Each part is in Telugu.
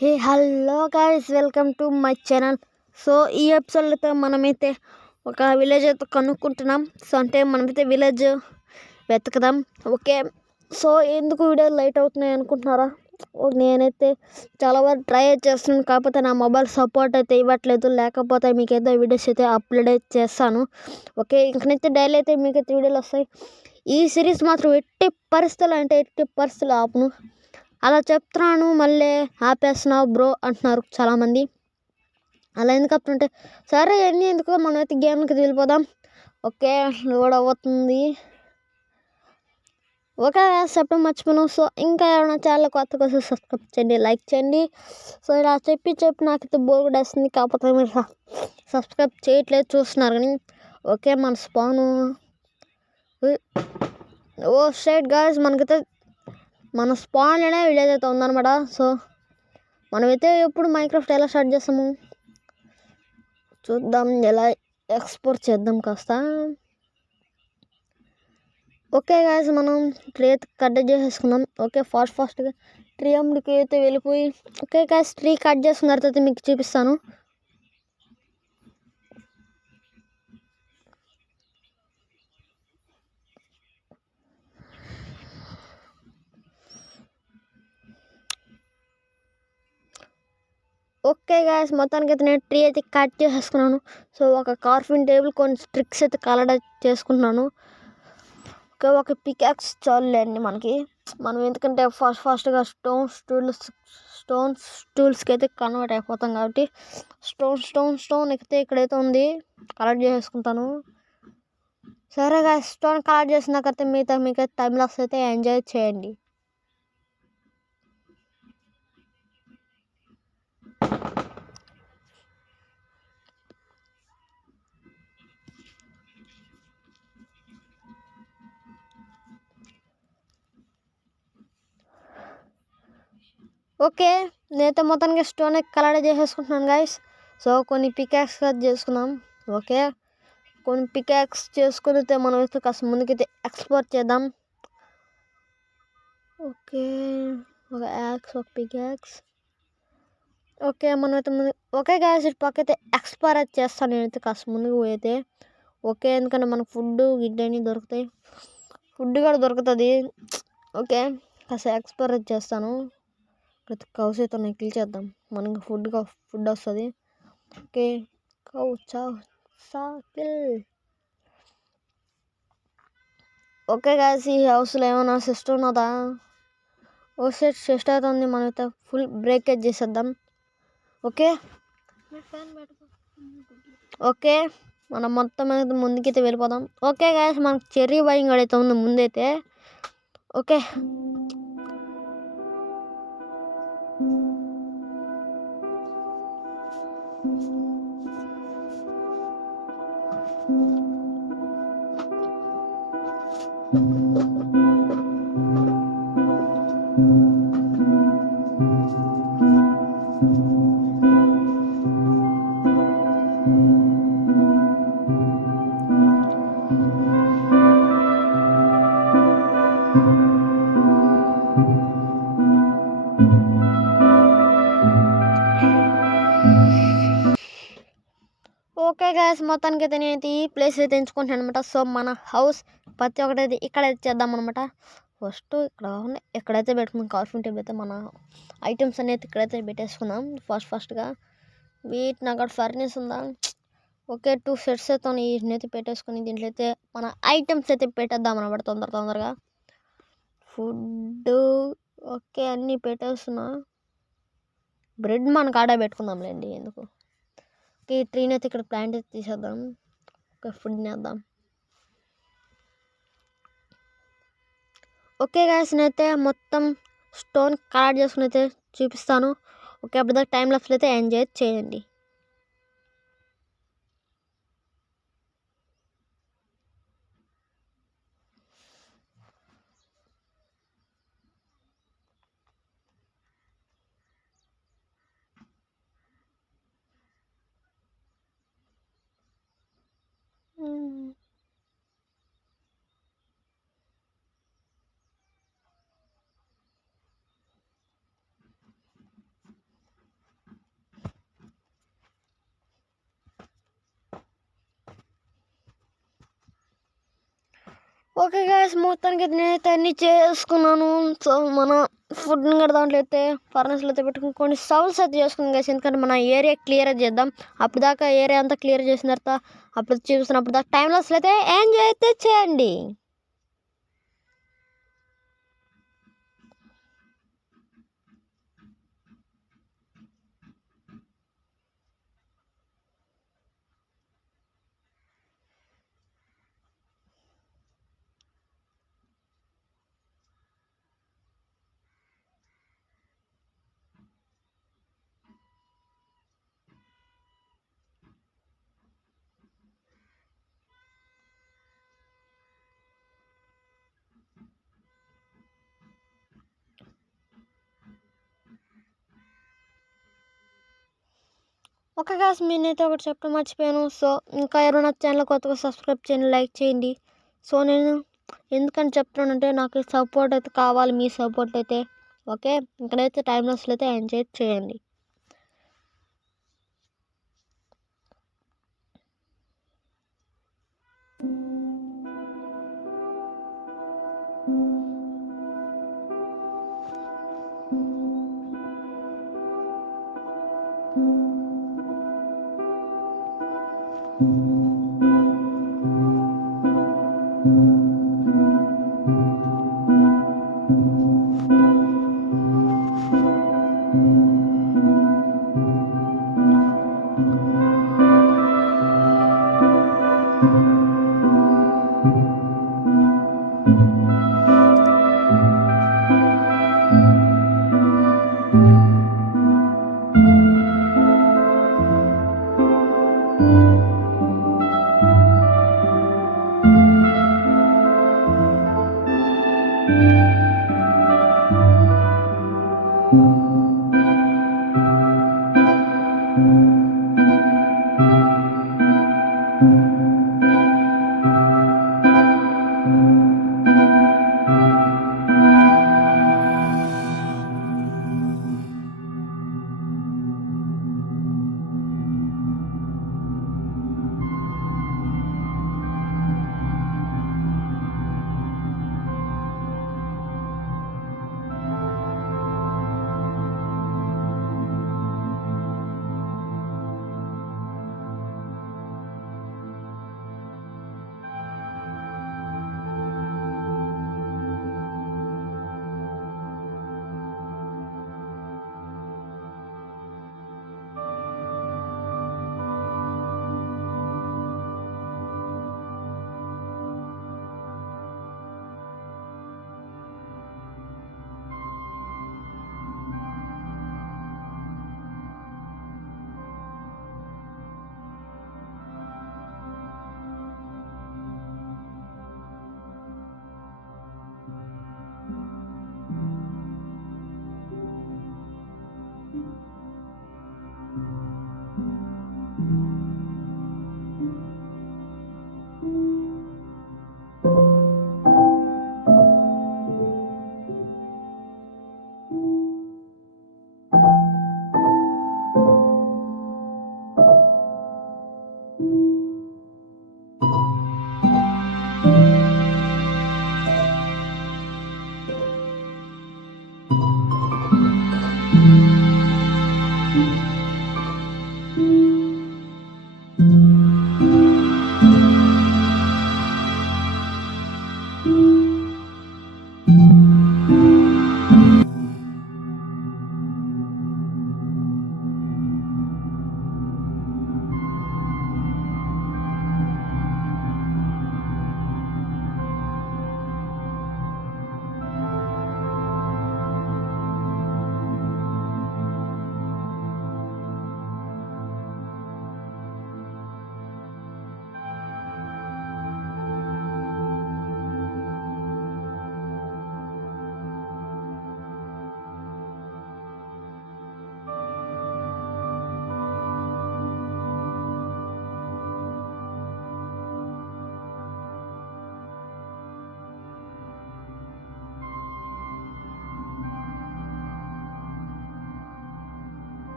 Hey hello guys, welcome to my channel. So ఈ ఎపిసోడ్లో మనమైతే ఒక విలేజ్ అయితే కనుక్కుంటున్నాం. సో అంటే మనమైతే విలేజ్ వెతుకుదాం. ఓకే, సో ఎందుకు వీడియో లైట్ అవుతున్నాయి అనుకుంటున్నారా? నేనైతే చాలా వరకు ట్రై చేస్తున్నాను, కాకపోతే నా మొబైల్ సపోర్ట్ అయితే ఇవ్వట్లేదు. లేకపోతే మీకైతే వీడియోస్ అయితే అప్లోడ్ చేస్తాను. ఓకే, ఇంకనైతే డైలీ అయితే మీకైతే వీడియోలు వస్తాయి. ఈ సిరీస్ మాత్రం ఎట్టి పరిస్థితులు ఆపను. అలా చెప్తున్నాను, మళ్ళీ ఆపేస్తున్నావు బ్రో అంటున్నారు చాలామంది. అలా ఎందుకు అప్పుడుంటే సరే ఎందుకు మనమైతే గేమ్కి వెళ్ళిపోదాం. ఓకే, లోడ్ అవుతుంది. ఓకే, చెప్పడం మర్చిపోయాను. సో ఇంకా ఏమైనా ఛానల్ కొత్తగా సబ్స్క్రైబ్ చేయండి, లైక్ చేయండి. సో ఇలా చెప్పి నాకైతే బోర్ కూడా వేస్తుంది, కాకపోతే మీరు సబ్స్క్రైబ్ చేయట్లేదు, చూస్తున్నారు కానీ. ఓకే, మన స్పాను ఓ స్ట్రైట్ గాయ్స్, మనకైతే మన స్పాన్లోనే విలేజ్ అయితే ఉందన్నమాట. సో మనమైతే ఎప్పుడు మైక్రాఫ్ట్ ఎలా స్టార్ట్ చేస్తాము చూద్దాం, ఎలా ఎక్స్పోర్ట్ చేద్దాం కాస్త. ఓకే గాయస్, మనం ట్రీ అయితే కట్ చేసేసుకున్నాం. ఓకే, ఫాస్ట్గా ట్రీ అమ్మడికి అయితే వెళ్ళిపోయి, ఓకే గాయస్ ట్రీ కట్ చేసుకున్న తర్వాత మీకు చూపిస్తాను. ఓకే గాయస్, మొత్తానికి అయితే నేను ట్రీ అయితే కట్ చేసేసుకున్నాను. సో ఒక కార్ఫిన్ టేబుల్, కొన్ని స్ట్రిక్స్ అయితే కలర్ చేసుకుంటున్నాను. ఓకే, ఒక పికాక్స్ చాలులేండి మనకి. మనం ఎందుకంటే ఫాస్ట్గా స్టోన్స్ టూల్స్కి అయితే కన్వర్ట్ అయిపోతాం కాబట్టి స్టోన్ ఎక్కితే ఇక్కడైతే ఉంది, కలెక్ట్ చేసుకుంటాను. సరేగా, స్టోన్ కలెక్ట్ చేసినాకైతే మీకైతే టైం లాస్ అయితే ఎంజాయ్ చేయండి. ఓకే, నేనైతే మొత్తానికి స్టోన్ కలర్ చేసేసుకుంటున్నాను గైస్. సో కొన్ని పికాక్స్ చేసుకున్నాం. ఓకే, కొన్ని పికాక్స్ చేసుకుని అయితే మనం అయితే కాస్త ముందుకైతే ఎక్స్పోర్ట్ చేద్దాం. ఓకే, ఒక యాక్స్, ఒక పికాక్స్. ఓకే, మనం అయితే ముందు ఓకే గ్యాస్ ఇటు పక్క అయితే ఎక్స్పైర్ అయితే చేస్తాను నేనైతే కాస్త ముందుకు పోయితే. ఓకే, ఎందుకంటే మనకు ఫుడ్ గిడ్డని దొరుకుతాయి, ఫుడ్ కూడా దొరుకుతుంది. ఓకే, కాస్త ఎక్స్పైర్ అయితే చేస్తాను. ప్రతి కౌస్ అయితే కిల్ చేద్దాం, మనకి ఫుడ్ వస్తుంది. Okay, cow kill. Okay gas, ఈ హౌస్లో ఏమైనా సిస్టమ్ ఉన్నదా? ఓ సిస్ట్ అయితే ఉంది, మనమైతే ఫుల్ బ్రేకేజ్ చేసేద్దాం. ఓకే ఓకే, మనం మొత్తం అయితే ముందుకైతే వెళ్ళిపోదాం. ఓకే గాయస్, మనకు చెర్రీ బయింగ్ అయితే ఉంది ముందైతే. ఓకే, ఓకే గాయస్, మొత్తానికి అయితే నేనైతే ఈ ప్లేస్ అయితే ఎంచుకుంటాను అనమాట. సో మన హౌస్ ప్రతి ఒక్కటైతే ఇక్కడైతే చేద్దాం అనమాట. ఫస్ట్ ఎక్కడైతే పెట్టుకున్నాం కార్ఫిన్ టేబుల్ అయితే మన ఐటమ్స్ అనేది ఇక్కడైతే పెట్టేసుకుందాం ఫాస్ట్గా. వీటిని అక్కడ ఫర్నిచర్ ఉందా? ఓకే, 2 సెట్స్ అయితే వీటిని అయితే పెట్టేసుకుని దీంట్లో అయితే మన ఐటమ్స్ అయితే పెట్టేద్దాం అనమాట తొందరగా. ఫుడ్ ఓకే, అన్నీ పెట్టేస్తున్నా. బ్రెడ్ మనకు ఆడ పెట్టుకుందాంలేండి, ఎందుకు. ఓకే, ఈ ట్రీని అయితే ఇక్కడ ప్లాంట్ అయితే తీసేద్దాం. ఓకే, ఫుడ్ వేద్దాం. ఓకే గాయస్, నేనైతే మొత్తం స్టోన్ కలెక్ట్ చేసుకుని అయితే చూపిస్తాను. ఓకే, అప్పటిదాకా టైం లాప్స్ అయితే ఎంజాయ్ చేయండి. ఓకే గాయస్, మొత్తానికి అయితే నేనైతే అన్నీ చేసుకున్నాను. సో మన ఫుడ్ని కూడా దాంట్లో అయితే ఫర్నెస్లో అయితే పెట్టుకుని కొన్ని సౌల్స్ అయితే చేసుకున్నాం గాయస్. ఎందుకంటే మన ఏరియా క్లియర్ చేద్దాం. అప్పుడు దాకా ఏరియా అంతా క్లియర్ చేసిన తర్వాత అప్పుడు చూపిస్తున్నప్పుడు దాకా టైం లాస్ అయితే ఎంజాయ్ అయితే చేయండి. ఓకే గాయ్స్, నేనైతే ఒకటి చెప్పడం మర్చిపోయాను. సో ఇంకా ఎవరైనా ఛానల్ కొత్తగా సబ్స్క్రైబ్ చేయండి, లైక్ చేయండి. సో నేను ఎందుకని చెప్తున్నానంటే నాకు సపోర్ట్ అయితే కావాలి, మీ సపోర్ట్ అయితే. ఓకే, ఇక్కడైతే టైం లాస్లో అయితే ఎంజాయ్ చేయండి.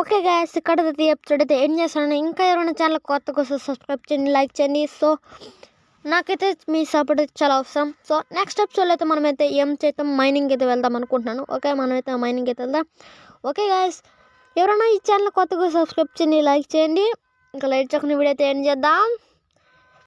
ఓకే గాయస్, ఇక్కడ ఈ ఎపిసోడ్ అయితే ఏం చేస్తాను. ఇంకా ఎవరైనా ఛానల్ కొత్తగా వస్తే సబ్స్క్రైబ్ చేయండి, లైక్ చేయండి. సో నాకైతే మీ సపోర్ట్ అయితే చాలా అవసరం. సో నెక్స్ట్ ఎపిసోడ్లో అయితే మనమైతే ఏం చేద్దాం, మైనింగ్ అయితే వెళ్దాం అనుకుంటున్నాను. ఓకే, మనమైతే మైనింగ్ అయితే వెళ్దాం. ఓకే గాయస్, ఎవరైనా ఈ ఛానల్ కొత్తగా సబ్స్క్రైబ్ చేయండి, లైక్ చేయండి. ఇంకా లైట్ చేయకుండా వీడియో అయితే ఏం చేద్దాం.